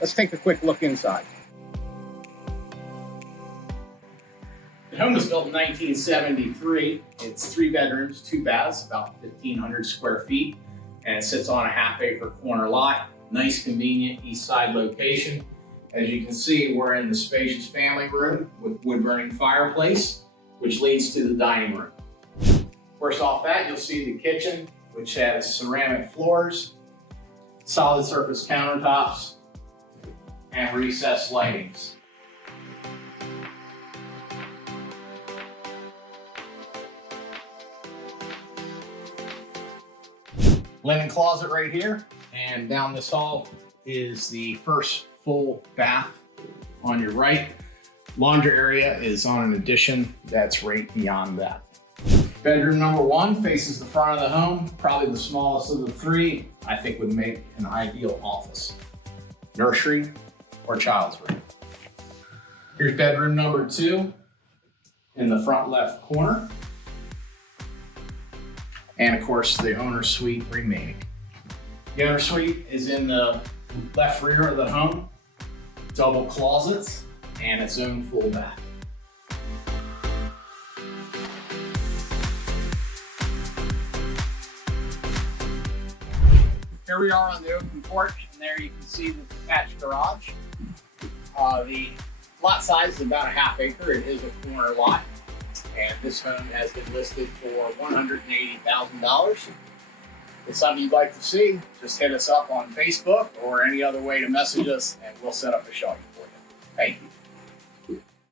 Let's take a quick look inside. The home was built in 1973. It's 3 bedrooms, 2 baths, about 1,500 square feet, and it sits on a half-acre corner lot. Nice, convenient east side location. As you can see, we're in the spacious family room with wood-burning fireplace, which leads to the dining room. First off that, you'll see the kitchen, which has ceramic floors, solid surface countertops, and recessed lightings. Linen closet right here, and down this hall is the first full bath on your right. Laundry area is on an addition that's right beyond that. Bedroom number 1 faces the front of the home, probably the smallest of the 3. I think would make an ideal office, nursery, or child's room. Here's bedroom number 2 in the front left corner. And of course, the owner's suite remaining. The owner's suite is in the left rear of the home, double closets, and its own full bath. Here we are on the open porch, and there you can see the detached garage. The lot size is about a half acre. It is a corner lot, and this home has been listed for $180,000. If it's something you'd like to see, just hit us up on Facebook or any other way to message us, and we'll set up a showing for you. Thank you.